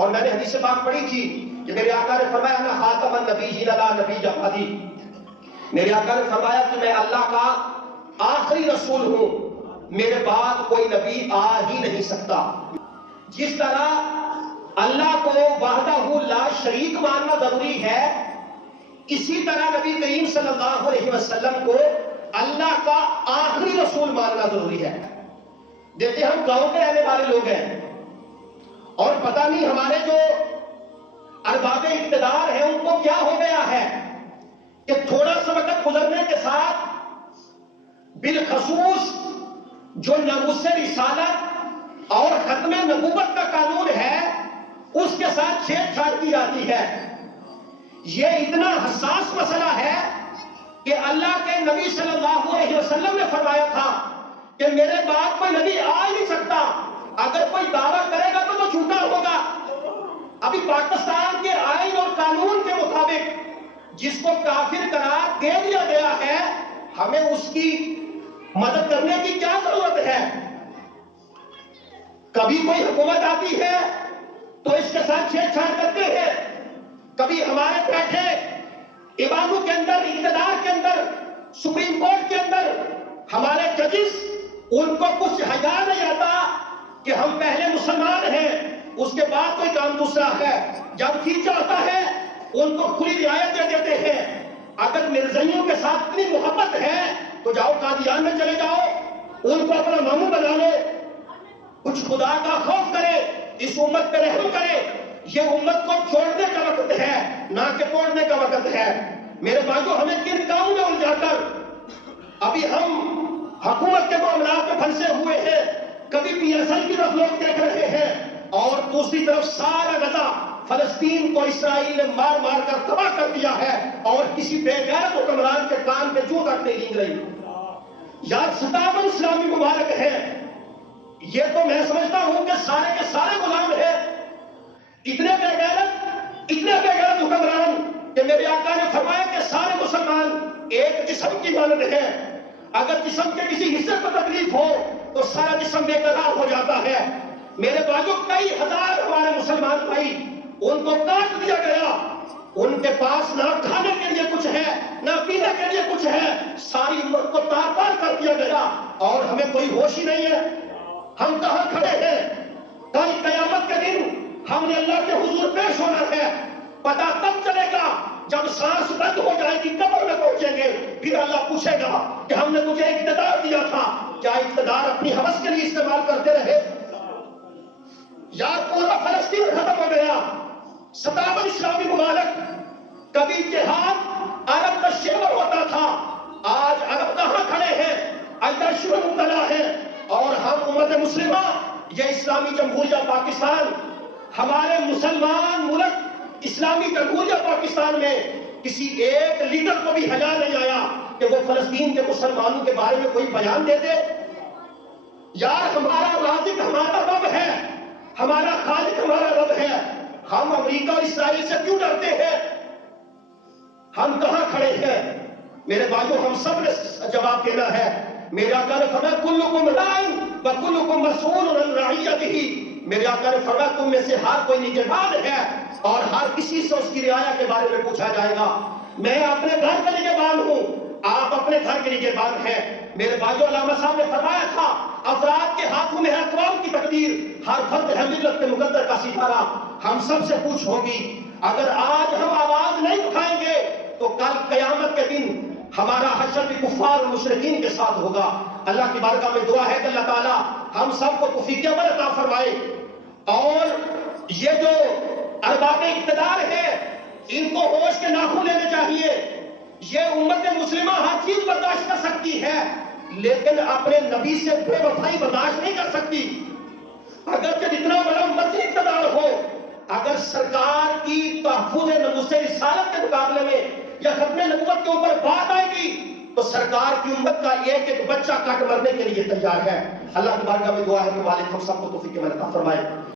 اور میں نے حدیث پاک پڑھی تھی کہ میرے آقا نے فرمایا انا خاتم النبیین لا نبی بعدی، میرے آقا نے فرمایا کہ میں اللہ کا آخری رسول ہوں، میرے بعد کوئی نبی آ ہی نہیں سکتا۔ جس طرح اللہ کو وحدہ لا شریک ماننا ضروری ہے، اسی طرح نبی کریم صلی اللہ علیہ وسلم کو اللہ کا آخری رسول ماننا ضروری ہے۔ دیکھیں ہم گاؤں کے رہنے والے لوگ ہیں اور پتہ نہیں ہمارے جو ارباب اقتدار ہیں ان کو کیا ہو گیا ہے کہ تھوڑا سا وقت گزرنے کے ساتھ بالخصوص جو ناموس رسالت اور ختم نبوت کا قانون ہے اس کے ساتھ چھیڑ چھاڑ کی جاتی ہے۔ یہ اتنا حساس مسئلہ ہے کہ اللہ کے نبی صلی اللہ علیہ وسلم نے فرمایا تھا کہ میرے بعد کوئی نبی آ ہی نہیں سکتا، اگر کوئی دعویٰ کرے گا تو وہ جھوٹا ہوگا۔ ابھی پاکستان کے آئین اور قانون کے مطابق جس کو کافر قرار دے دیا گیا ہے، ہمیں اس کی مدد کرنے کی کیا ضرورت ہے؟ کبھی کوئی حکومت آتی ہے تو اس کے ساتھ چھیڑ چھاڑ کرتے ہیں، کبھی ہمارے بیٹھے ایوانوں کے اندر، اقتدار کے اندر، سپریم کورٹ کے اندر ہمارے ججز، ان کو کچھ حیا نہیں آتا کہ ہم پہلے مسلمان ہیں اس کے بعد کوئی کام دوسرا ہے، جب کھینچا ہوتا ہے ان کو کھلی رعایت دے دیتے ہیں۔ اگر مرزائیوں کے ساتھ اتنی محبت ہے تو جاؤ قادیان میں چلے جاؤ، ان کو اپنا ماموں بنا لو، کچھ خدا کا خوف کرے، اس امت پہ رحم کرے۔ یہ امت کو چھوڑنے کا وقت ہے نہ کہ توڑنے کا وقت ہے۔ میرے بھائیو، ہمیں کن کاموں میں الجھا کر ابھی ہم حکومت کے معاملات میں پھنسے ہوئے ہیں، کبھی پی ایس ایل کی طرف لوگ دیکھ رہے ہیں اور دوسری طرف سارا غزہ فلسطین کو اسرائیل نے مار مار کر تباہ کر دیا ہے اور کسی بے غیرت حکمران کے کان پہ جوں تک نہیں لگ رہی۔ یار 57 اسلامی ممالک ہیں، یہ تو میں سمجھتا ہوں کہ سارے کے سارے غلام ہیں۔ اتنے بے غیرت حکمران کہ میرے آقا نے فرمایا کہ سارے مسلمان ایک جسم کی مانند ہیں، اگر جسم کے کسی حصے کو تکلیف ہو تو سارا جسم بے قرار ہو جاتا ہے۔ میرے بھائیو، کئی ہزار ہمارے مسلمان بھائی ان کو کاٹ دیا گیا، ان کے پاس نہ کھانے کے لیے کچھ ہے نہ پینے کے لیے کچھ ہے، ساری امت کو تار تار کر دیا گیا اور ہمیں کوئی ہوش ہی نہیں ہے۔ ہم کہاں کھڑے ہیں؟ کل قیامت کے دن ہم نے اللہ کے حضور پیش ہونا ہے، پتہ تب چلے گا جب سانس بند ہو جائے گی، قبر میں پہنچیں گے، پھر اللہ پوچھے گا کہ ہم نے تجھے اقتدار دیا تھا، کیا اقتدار اپنی ہوس کے لیے استعمال کرتے رہے؟ یا پورا فلسطین ختم ہو گیا، 57 اسلامی ممالک، کبھی جہاد عرب کا شعور ہوتا تھا، آج عرب کہاں کھڑے ہیں؟ عیش میں مبتلا ہے، اور ہم امت مسلمہ، یہ اسلامی جمہوریہ پاکستان، ہمارے مسلمان ملک اسلامی جمہوریہ پاکستان میں کسی ایک لیڈر کو بھی حیا نہیں آیا کہ وہ فلسطین کے مسلمانوں کے بارے میں کوئی بیان دے دے۔ یار ہمارا رازق ہمارا رب ہے، ہمارا خالق ہمارا رب ہے، ہم امریکہ اور اسرائیل سے کیوں ڈرتے ہیں؟ ہم کہاں کھڑے ہیں؟ میرے بھائیو، ہم سب نے جواب دینا ہے۔ میرے آقا نے فرمایا کلکم راعٍ وکلکم مسئول عن رعیتہ، میرے آقا نے فرمایا تم میں سے ہر کوئی نگہبان ہے اور ہر کسی سے اس کی رعایا کے بارے میں پوچھا جائے گا۔ میں اپنے گھر کا نگہبان ہوں، آپ اپنے گھر کے نگہبان ہیں۔ میرے بھائیو، علامہ صاحب نے فرمایا تھا افراد کے ہاتھوں میں ہے اقوام کی تقدیر، ہر فرد ہے ملت کے مقدر کا ستارہ۔ ہم سب سے پوچھ ہوگی، اگر آج ہم آواز نہیں اٹھائیں گے تو کل قیامت کے دن ہمارا حشر بھی کفار اور مشرکین کے ساتھ ہوگا۔ اللہ کی بارگاہ میں دعا ہے کہ اللہ تعالی ہم سب کو توفیق عمل عطا فرمائے، اور یہ جو ارباب اقتدار ہے ان کو ہوش کے ناخن لینے چاہیے۔ یہ امت مسلمہ ہر چیز برداشت کر سکتی ہے لیکن اپنے نبی سے بے وفائی برداشت نہیں کر سکتی۔ اگرچہ جتنا بڑا مرضی اقتدار ہو، اگر سرکار کی تحفظ ناموس رسالت کے مقابلے میں یا ختم نبوت کے اوپر بات آئے گی تو سرکار کی امت کا ایک ایک بچہ کٹ مرنے کے لیے تیار ہے۔ اللہ کی بارگاہ میں دعا ہے کہ مالک ہم سب کو توفیق عمل عطا فرمائے۔